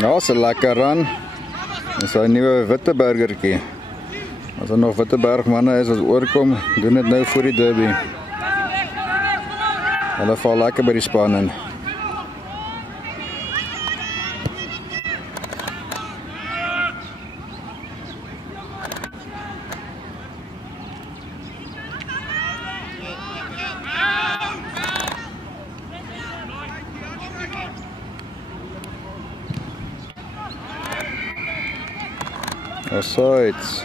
Ja, is 'n lekker run. Dis 'n nuwe Wittebergertjie. As er nog Witteberg manne is wat oorkom, doen dit nou voor die derby. Hulle val lekker by die span in. Offsides.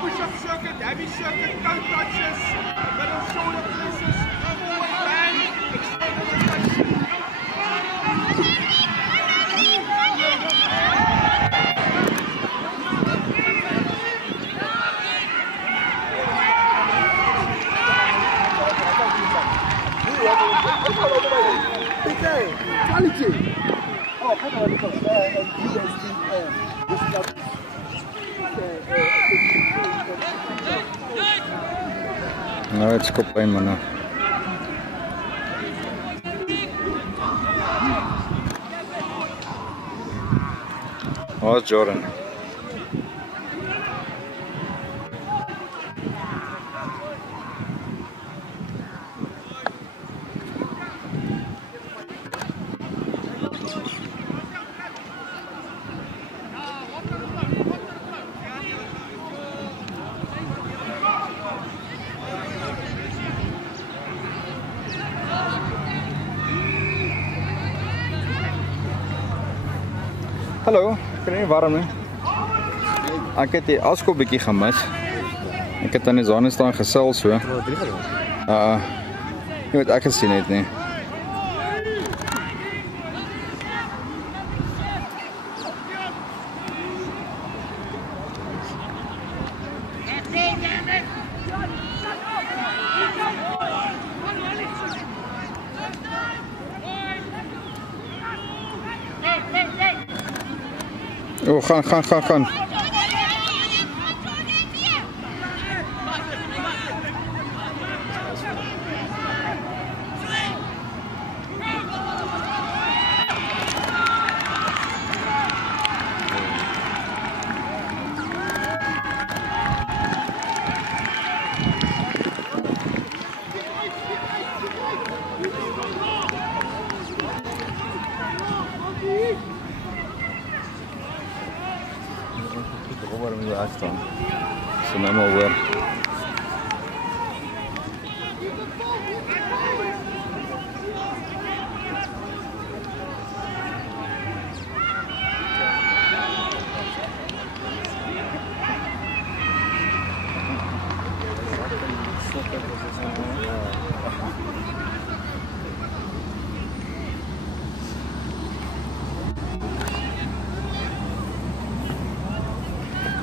Push-up circuit, heavy circuit, toe touches, middle shoulder presses, forward bend, external rotation. Nou, het skop pyn manne. Waar's Jordan? Hallo, ek kan nie warm nie. Ek het die afskop bietjie gemis. Ek het aan die sonne staan gesel so. Jy weet ek gesien het nie. Oh, gaan. Waarom moet je uitstaan? Ze nemen alweer.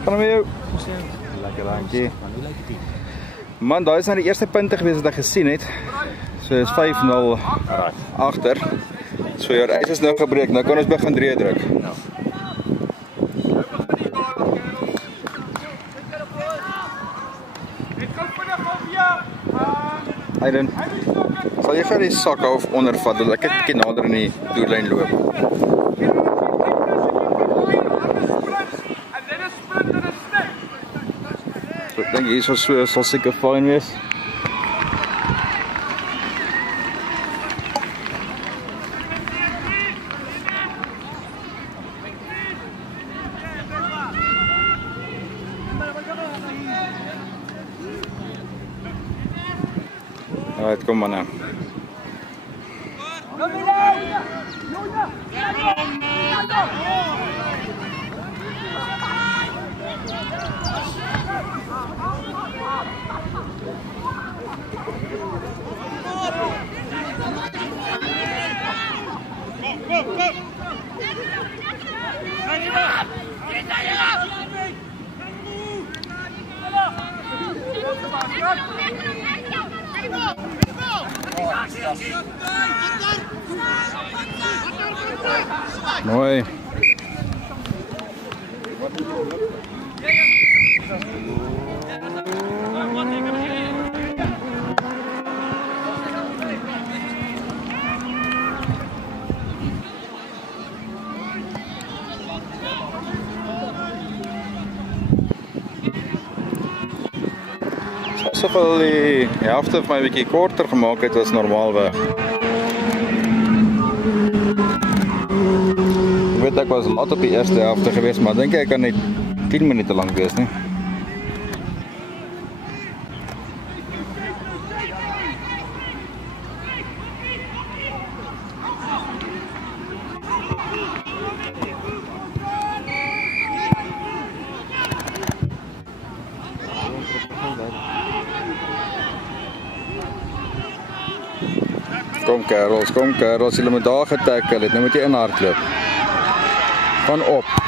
Gaan met jou. Lekker dankie. Man, daai is nou die eerste punte gewees wat ek gesien het. So is 5-0 agter. So jou ys is nou gebreek. Nou kan ons begin 3 druk. Ja. Aiden, sal jy vir die sak hou of ondervat, dat ek 'n bietjie nader in die doellyn loop? Ek dink hier so sal seker fyn wees. Alright, kom maar nou. Mooi. Soveel die helfte van my bietjie korter gemaak het as normaalweg. Ek weet ek was laat op die eerste helfte gewees, maar dink ek kan net 10 minute lank wees nie. Kom Karels, julle moet daar getackle het, nou moet jy inhardloop. Van op.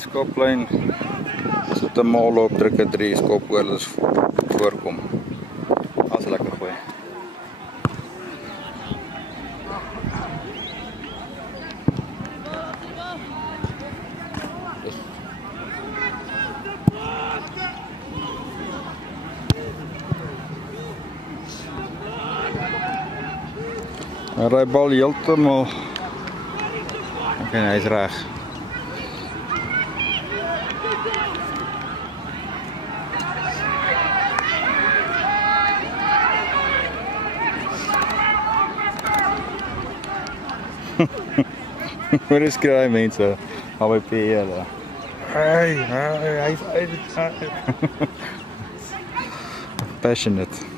Skoplyn, sit 'n maal op, druk 'n 3 skop oor, dis voorkom. As lekker gooi. Hy ry bal heeltemal. Okay, hy is reg. Wat is kry mense? Albei PL. Hy passionate.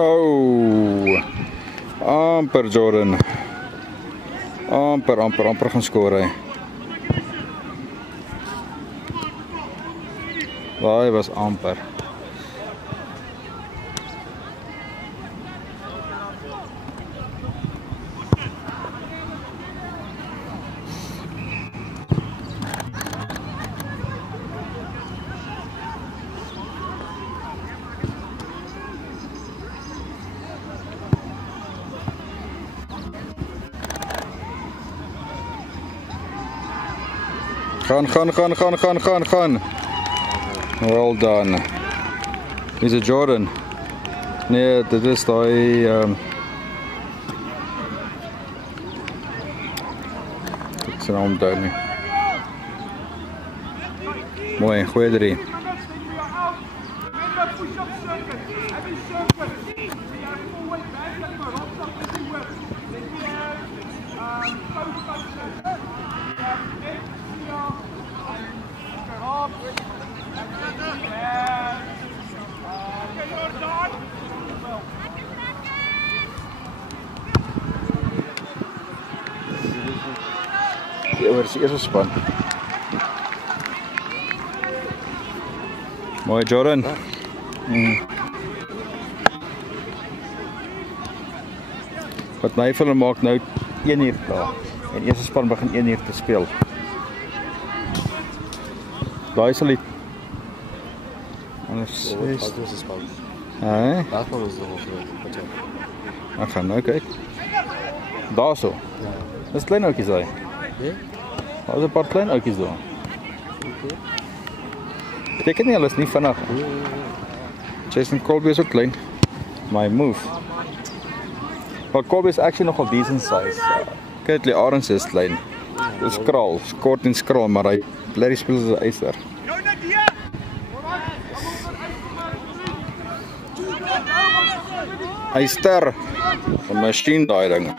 Oh, amper Jordan. Amper gaan skoor hy. Daai was amper. Gaan. Well done. Is it Jordan? Nee, dit is daai ek sien hom daar nie. Mooi, goeie drie. Oor die eerste span. Mooi Jordan. Wat Nyfel maak nou 1 uur klaar. En eerste span begin 1 uur te speel. Daai sal die anders is. Hè? Daar kan ons nog groot. Ek gaan nou kyk. Daarso. Ja. Dis klein ouetjies daai. Nee? Daar's 'n paar klein ouetjies daar. Okay. Beteken nie hulle is nie vinnig. Jason Colby is ook klein. My move. Maar Colby is actually nogal decent size. Kyk, Arends is klein. Dis kraal, kort en skraal, maar hy bly speel as 'n eiser. Hy ster. 'n Masjien daai ding.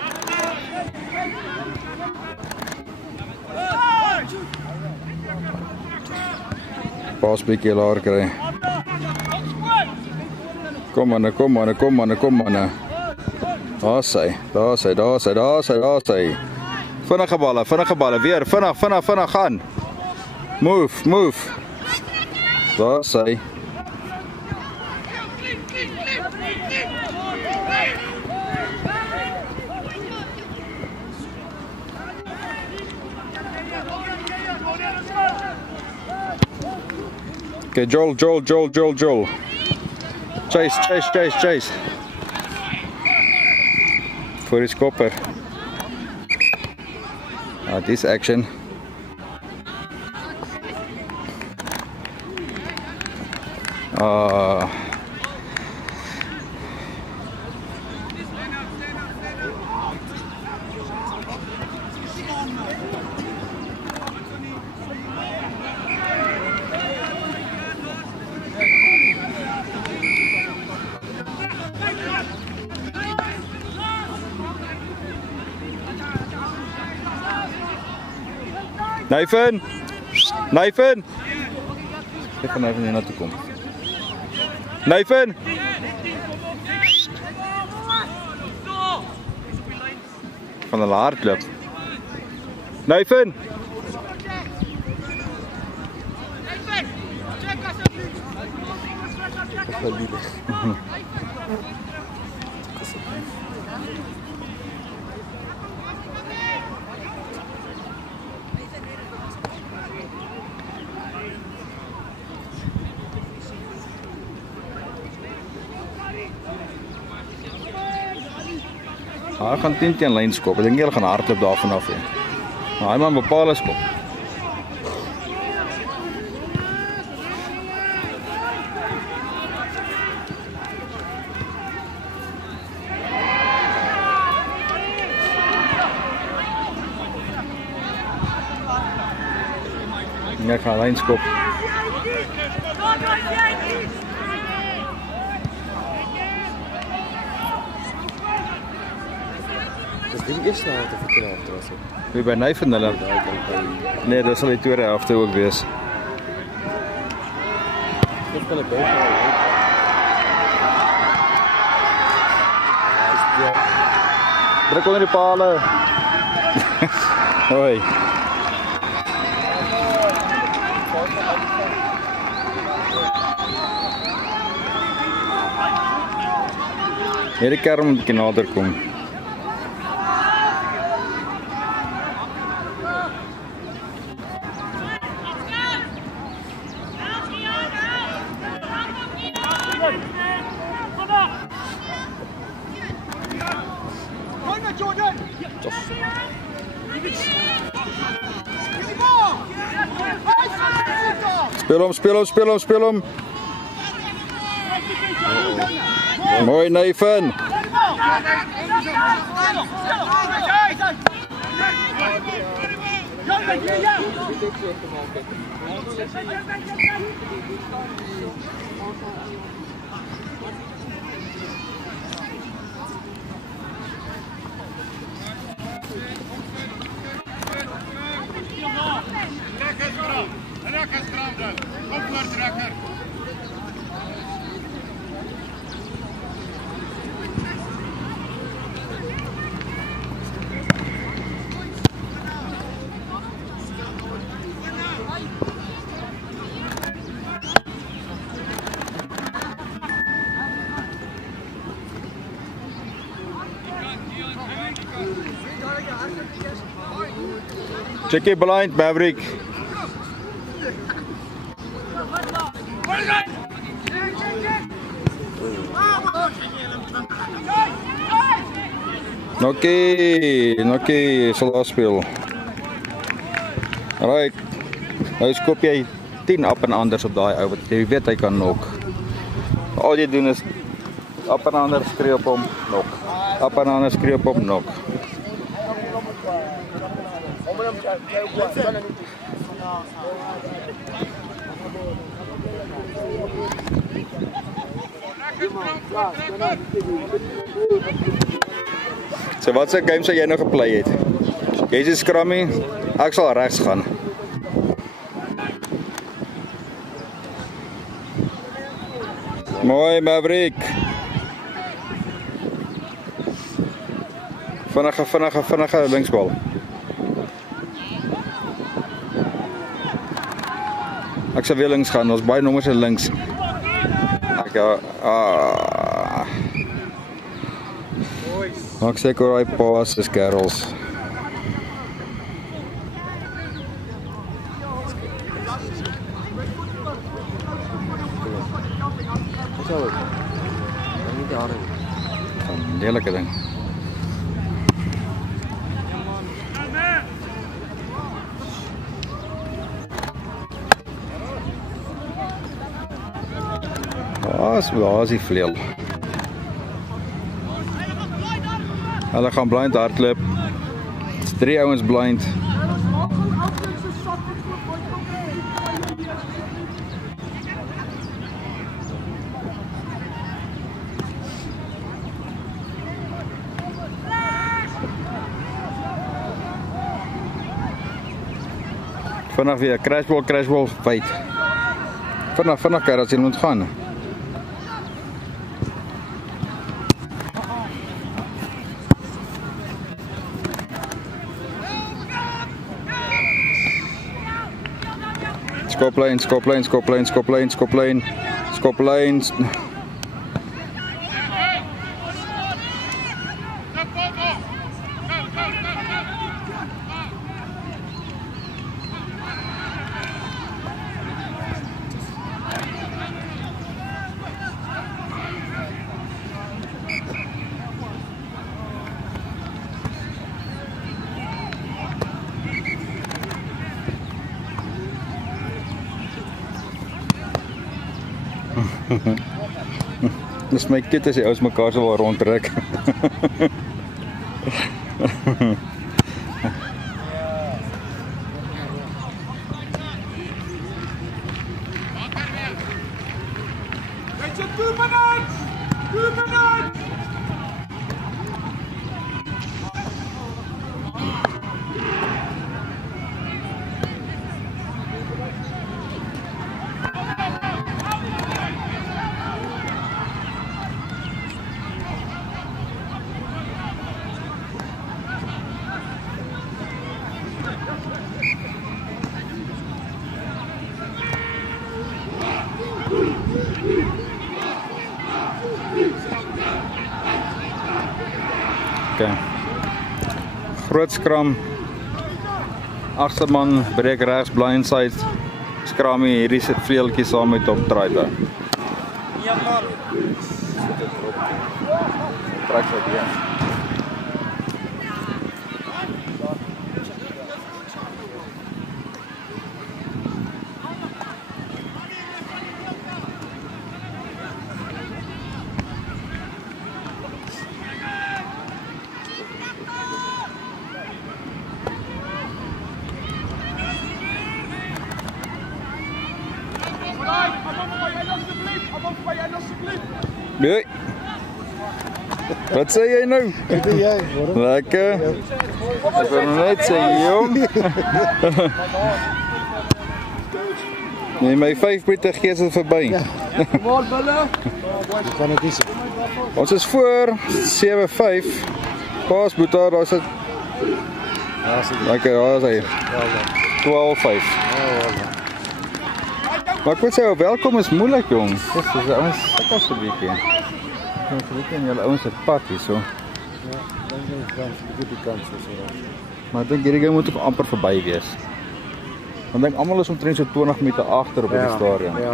Pas bietjie laer kry. Kom aan. Daar's hy. Vinnige balle, weer vinnig gaan. Move. Daar's hy. Okay, Joel. Chase. Voor his kopper. This action. Nathan! Ek kan even hier na toe kom. Nathan! Van 'n hardloop. Nathan! Hy gaan 10 teen lyn skop. Ek dink jy gaan hardloop daarvan af. Maar hy man bepaal skop. Ek gaan lyn skop. Dis die eerste helfte vir die helfte was dit. Wie by Nyfen hulle? Nee, dit sal die tweede helfte ook wees. Dit kan ek baie. Druk onder die pale. Hoi. Hierdie kerm moet bietjie nader kom. Speel hom. Mooi Nyfen. Check it blind, Maverick. Nokkie, sal afspeel. Alright. Nou skop jy 10 up en anders op daai ou wat jy weet hy kan nok. Al jy doen is up en anders skree op hom, nok. Up en anders skree op hom, nok. So wat se game sal jy nou geplay het? Jy's 'n scrummie, ek sal regs gaan. Mooi Maverick. Vinnige linksbal. Ek sal weer links gaan, ons baie nommers is links. Ek sê hoe hy pas is kerels. Lelike ding. Waar is die vleuel? Hulle gaan blind hardloop. Dit's 3 ouens blind. Vanaf weer crashball fight. Vanaf kyk as jy moet gaan. Skop lane. Dis my kit as die ouens mekaar so waar rondtrek. That's 2 minutes! 2 minutes! Okay. Groot skram. Agste man breek regs blindside. Skram hierdie se vleueltjie saam met op trybe. Ja man. Trek sy weer. Nee. Wat sê jy nou? Wat doen jy? Lekker. Ek wil net sê jong. Nee, my 5 minute gees is verby. Waar bulle? Jy kan dit nie sê. Ons is voor 7-5. Paas Boeta, daar's dit. Ja, sê. Lekker, daar is hy. 12-5. Maar ek moet sê, welkom is moeilik jong. Dis ouens sukkel so 'n bietjie. Ons weet nie julle ouens se pad hier so. Ja, dan is dit kans, die kans is er. Maar ek dink hierdie game moet ook amper verby wees. Want ek dink almal is omtrent so 20 meter agter op die stadion. Ja.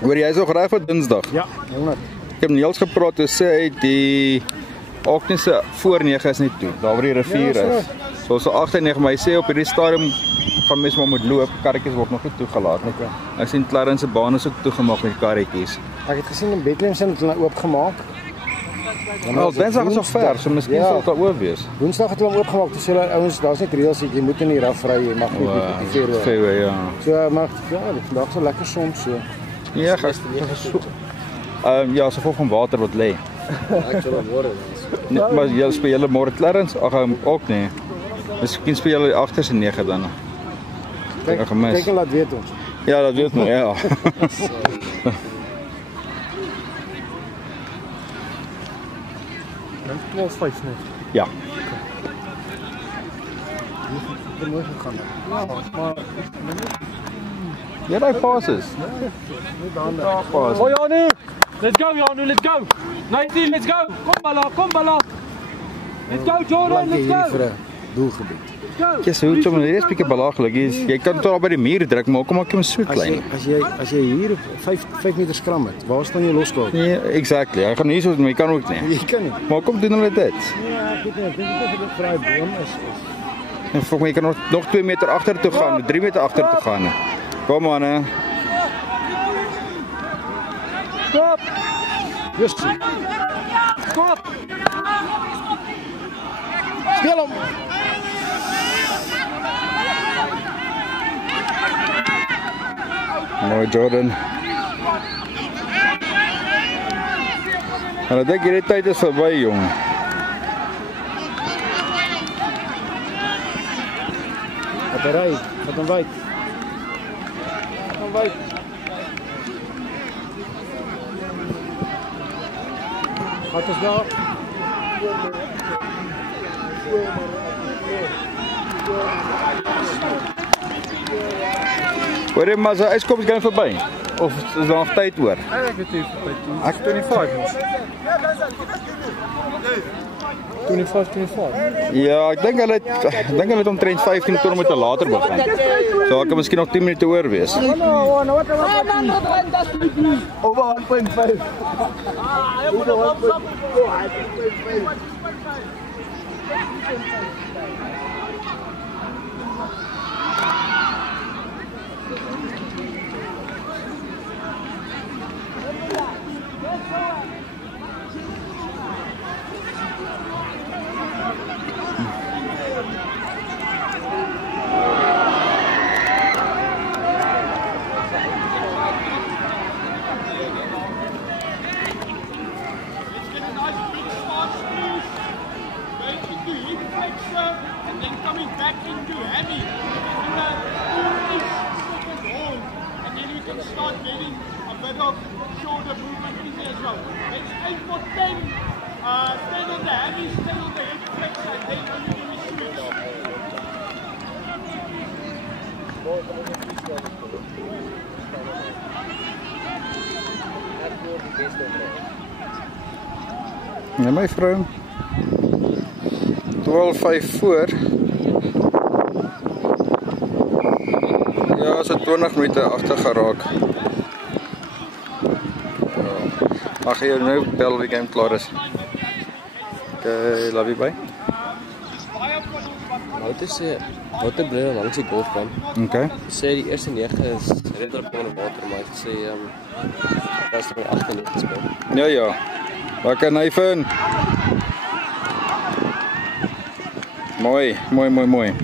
Hoor jy is nog reg vir Dinsdag? Ja, 100. Ek heb Niels gepraat en sê hy die Aknese voor 9 is nie toe, daar waar die rivier is. So ons 8 en 9, maar hy sê op hierdie stadium gaan mense maar moet loop, karretjies word nog nie toegelaat nie. Ek sien Clarence se baan is ook toegemaak met karretjies. Ek het gesien in Bethlehem se het hulle oopgemaak. Wel, Dinsdag is nog ver, so miskien sal dit daar oop wees. Woensdag het hulle hom oopgemaak, toe sê hulle ouens, daar's net reëls, jy moet in die raf ry, jy mag nie op die fairway. Fairway, ja. So maar ja, vandag is 'n lekker son so. Ja, ja, so vol van water wat lê. Ek sal môre Nee, maar jy speel julle môre Clarence? Ag, ook nie. Miskien speel julle die agterste 9 dan. Kyk en laat weet ons. Ja, dat weet my, ja. Dan 12:05 net. Ja. Dit moet gegaan. Ja, maar Ja, daai passes. nie dan. Passes. Oh Janu! Let's go Janu, let's go! 19, let's go! Kom Bala! Let's go Jordan, let's Vir go! 'n doelgebied. Ja, so hoe sommer hierdie bietjie belaglik is. Jy kan tot daar by die muur druk, maar kom maak hom so klein. As jy hier 5 meter skram het, waar staan jou loskaart? Nee, exactly. Hy gaan nie so, maar jy kan ook nie. Jy kan nie. Maar kom doen hulle dit. Ja, ek weet nie, ek dink dit vir daai boom is. En volgens my jy kan nog 2 meter agter toe gaan, 3 meter agter toe gaan. Kom aan hè. Stop! Just Stop! speel hom. Mooi Jordan. En ek dink hierdie tyd is verby, jong. Battery, wat hom wyd. Wat is daar? Hoor jy maar, sy kom gaan verby. Of is daar nog tyd oor? Ek het hier tyd. Ek 25 ons. 25. Ja, ek dink hulle het omtrent 15 kilometer later begin. So ek kan miskien nog 10 minute oor wees. Over 1.5. Ja, my vrou 12:05 voor. Ja, so 20 minute agter geraak. Mag jy nou bel die game klaar is. Okay, love you, bye. Wouter sê, Wouter bly langs die golfbaan. Okay. Sê die eerste 9 is redelijk onder water, maar hy sê, dat is nog 8 en 9 speel. Ja, ja. Lekker Nathan. Mooi, mooi, mooi, mooi.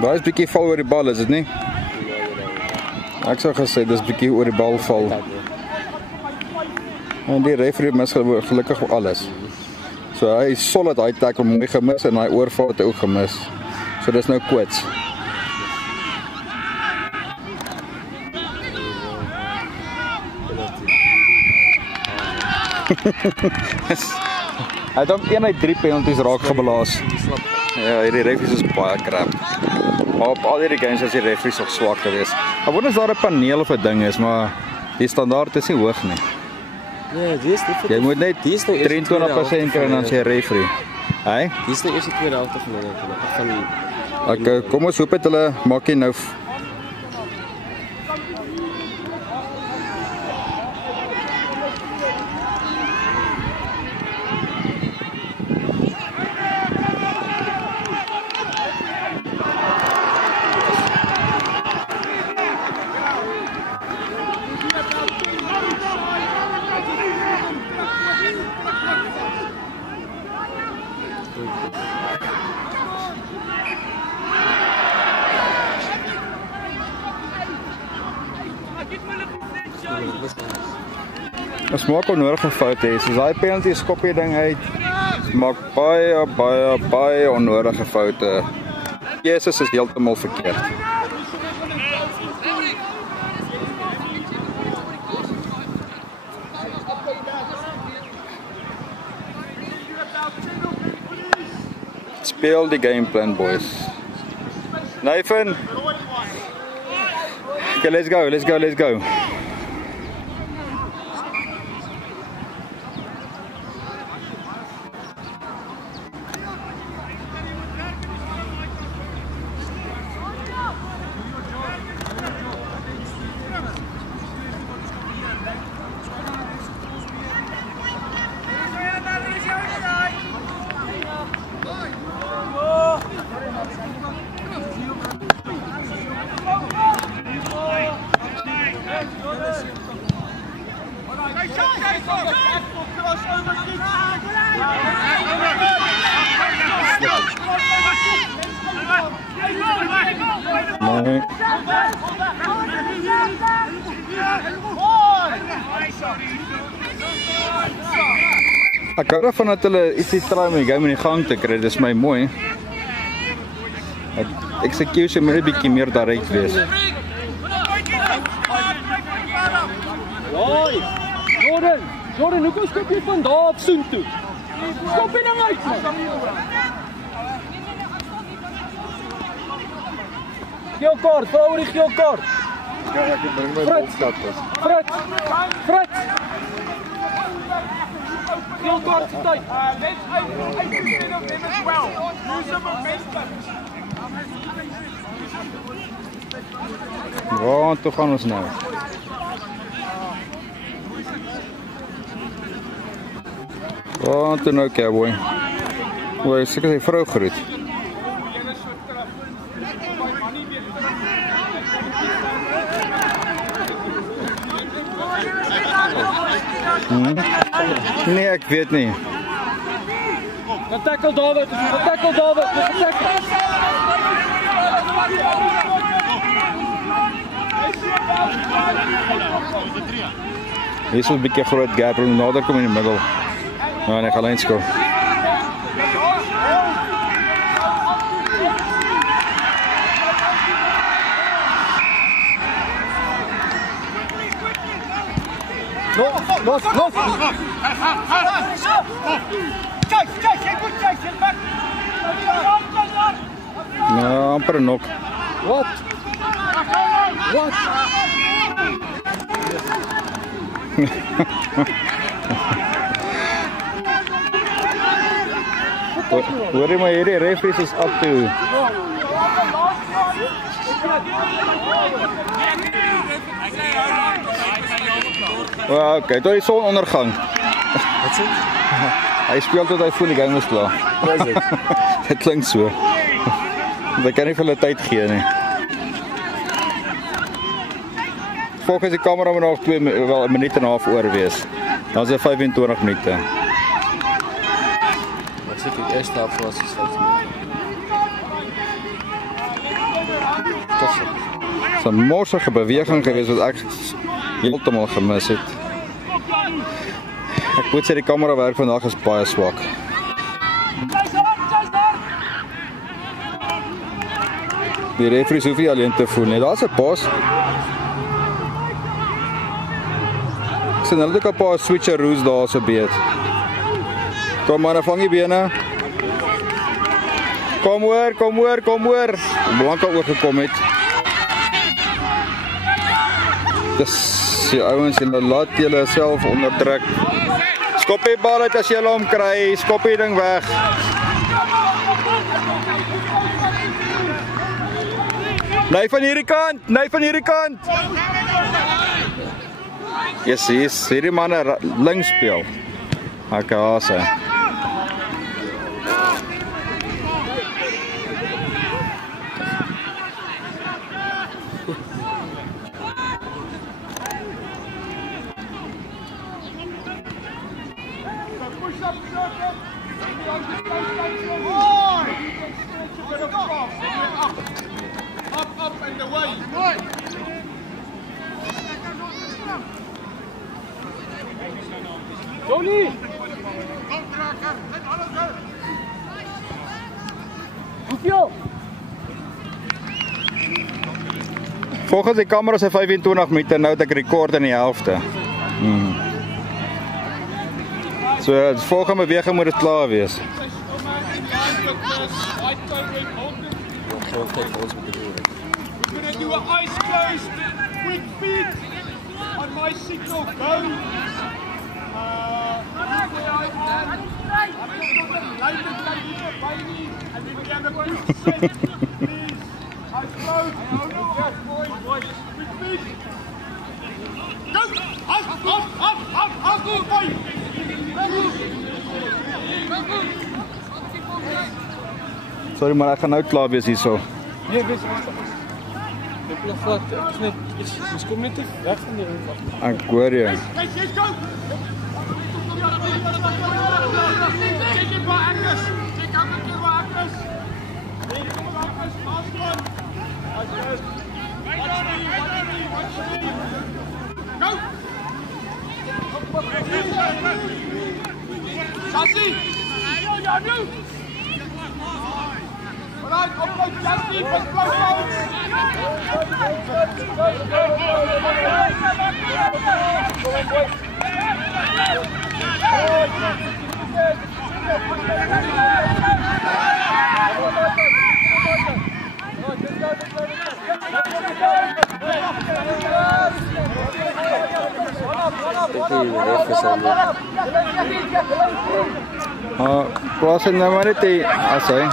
Daar is 'n bietjie val oor die bal, is dit nie? Ek sou gesê dis 'n bietjie oor die bal val. En die referee mis gelukkig alles. So hy solid daai tackle mooi gemis en daai oorval het hy ook gemis. So dis nou quits. Hy het hom 1 uit 3 penalties raak geblaas. Ja, hierdie referees is baie krap. Maar op al hierdie games is die referees nog swak geweest. Ek wonder as daar 'n paneel of 'n ding is, maar die standaard is nie hoog nie. Nee, die is nie vir Jy moet net die is nou eers 23% kry en dan sê referee. Hy? Die is nou eers die tweede helfte van Okay, kom ons hoop dit hulle maak nie nou Ons maak onnodige foute hê. Soos daai penalty skop hier ding uit. Maak baie onnodige foute. Jesus is heeltemal verkeerd. Speel die game plan, boys. Nathan. Okay, let's go. Nee. Ek hou daarvan dat hulle ietsie try om die game in die gang te kry, dis my mooi. Execution moet 'n bietjie meer direk wees. Jordan, hoekom skop jy van daar af soontoe? Skop jy ding uit, man. Geel kaart, vra oor die geel kaart. Ja, ek bring my bolstap is. Frit. Geel kaart se tyd. Let's instead of them as well. Use some momentum. Waar toe gaan ons nou? Waar toe nou, cowboy? O, hy seker sy vrou groet. Nee, ek weet nie. Gaan tackle David, gaan tackle David, gaan tackle. Hier is 'n bietjie groot gap, nader kom in die middel. Ja, en hy gaan lyn skoor. Los. Nou, amper 'n nok. Wat? Hoor jy maar hierdie referees is up to. Well, okay, tot die sonondergang. Wat sê? Hy speel tot hy voel die game is klaar. Dit klink so. Hy kan nie vir hulle tyd gee nie. Volgens die kamera moet nog 'n minuut en 'n half oor wees. Dan is dit 25 minute. Wat sê die eerste helft was gesluit? Dis 'n morsige beweging geweest wat ek heeltemal gemis het. Ek moet sê die kamera werk vandag is baie swak. Die referees hoef nie alleen te voel nie. Daar's 'n pas. Ek sien hulle het ook 'n paar switcheroos daar so beet. Kom maar, vang die bene. Kom hoor. Blanka oorgekom het. Dis die ouens en hulle laat julle self onderdruk. Skop die bal uit as jy hom kry. Skop die ding weg. Nee van hierdie kant. Yes, hierdie manne links speel. Ek haas hy. Up and away. Johnny! Hoeveel? Volgens die kamera is 25 minute, nou het ek rekord in die helfte. So, die volgende beweging moet dit klaar wees. We're going to do an eyes closed, quick feet on my signal, go. And then we have a quick set, please. Eyes closed. Yes, boys. Quick feet. Go. Up, boy. Sorry, maar ek gaan nou klaar wees hierso. Nee, wees rustig. Ek bly vlak. Ek is net, ons kom net weg van die oorvlak. Ek hoor jou. Yes, go. Check it by Angus. Check out the by Angus. Last one. Go. Sassy. Alright, upload Sassy, but close out. Plaas het nou maar net die as hy.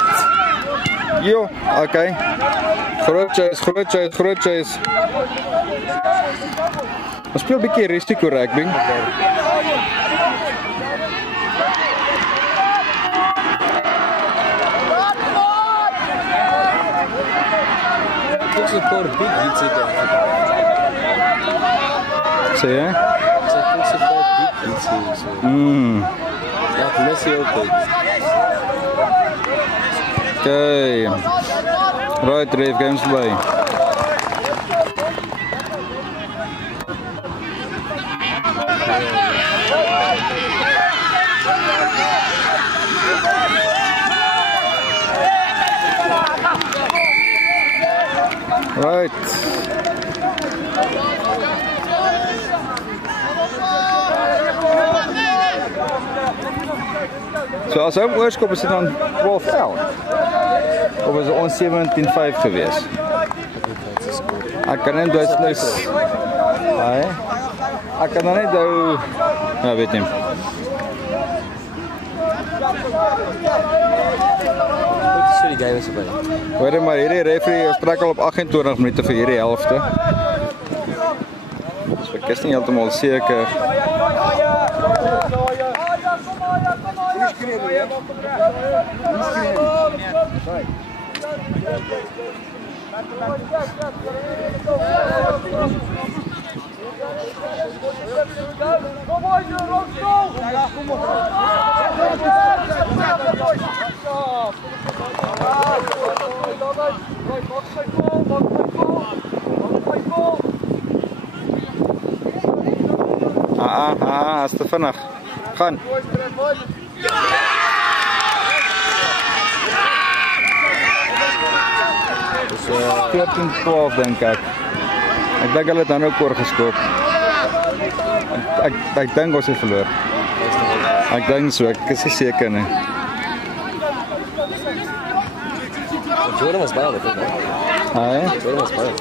Jo, okay. Groot chase. Ons speel 'n bietjie risiko rugby. Dit is 'n paar big hits uit Afrika. Sê jy? Dit is 'n paar big hits hier. Ja, mis jy ook. Okay. Right, Ref, games by. Right. So as hy oorskop is dit dan 12-11. Of is ons 17-5 gewees? Ek kan net dus ek kan dan net nou ja, weet nie. Wat is die game is by? Hoor maar hierdie referee strek al op 28 minute vir hierdie helfte. So ek is nie heeltemal seker. As te vinnig. Gaan. Dus 14-12 dink ek. Ek dink hulle het dan ook oorgeskop. Ek dink ons het verloor. Ek dink so, ek is nie seker nie. Jordan was baie goed, hè? Jordan was baie.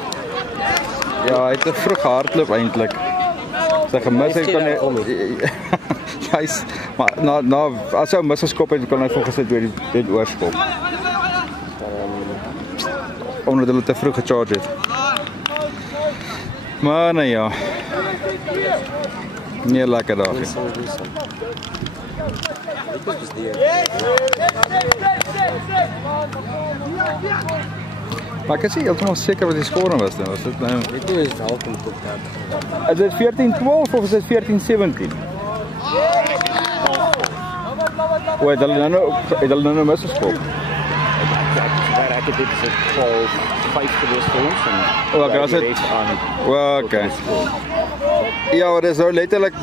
Ja, hy het 'n vroeg hardloop eintlik. Sy gemis het kon hy hy's maar as hy misgeskop het kon hy volgesit weer die oorskop. Omdat hulle te vroeg gecharge het. Maar nee ja. Nie lekker daar nie. Maar ek is nie heeltemal seker wat die skore was nou. Was dit nou? Weet nie, is dit half om tot dat. Is dit 14-12 of is dit 14-17? O, het hulle nou misgeskop? Ek het dit is 12-5 geweest vir ons en okay, as dit ja, dit is nou letterlik